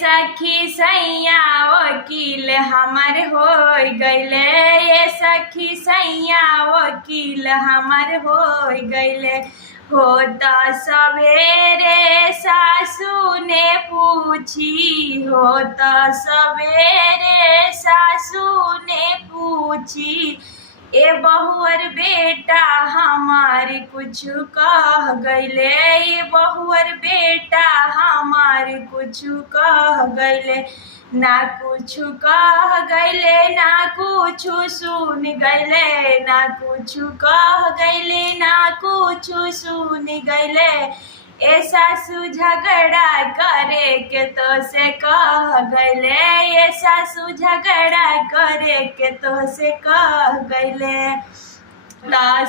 सखी सैया वकील हमर हो गईले, ये सखी सैया वकील हमर हो गईले। होता सवेरे सासू ने पूछी, होता सवेरे सासू ने पूछी, ए बहुअर बेटा हमारी कुछ कह गईले, ये बहुअर बेटा हमारी कुछ कह गईले। ना कुछ कह गईले ना कुछ सुन गईले, ना कुछ कह गईले ना कुछ सुन गईले। ए सासू झगड़ा करे के तो से कह गईले, ये सासू झगड़ा करे के तो से कह गईले।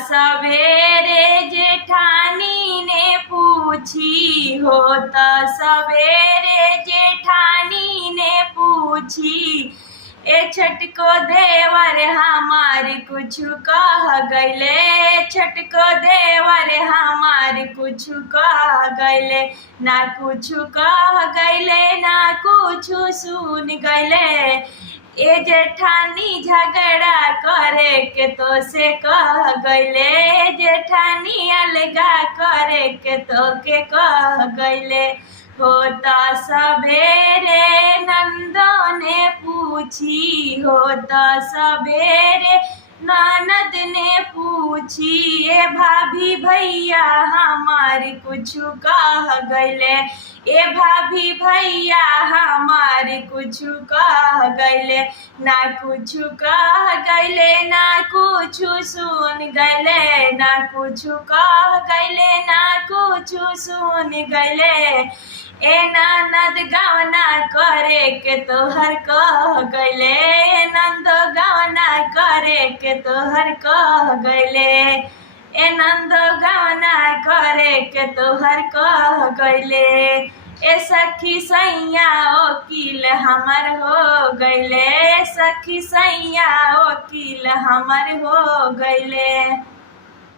सवेरे जेठानी ने पूछी, होता सवेरे जेठानी ने पूछी, ए छटको देवर हमारी कुछ कह गईले, छटको देवर हमारी कुछ कह गईले। ना कुछ कह गईले ना कुछ सुन गईले। ए जेठानी झगड़ा करे के तो से कह गईले, जेठानी अलगा करे के तो के कह गईले। होता सवेरे नंदों ने पूछी, होता सवेरे ननद ने पूछी, ए भाभी भैया हमारी कुछ कह गईले, ए भाभी भैया हमारी कुछ कह गईले। ना कुछ कह गईले ना कुछ सुन गईले, ना कुछ कह गईले ना कुछ सुन गईले। ए ननद गवना करे के तोहर कह गईले, नंदो गवना करे के तोहर कह गईले, ए नंदो गवना करे के तोहर कह गईले। ए सखी सैया वकील हमर हो गईले, सखी सैया वकील हमर हो गईले।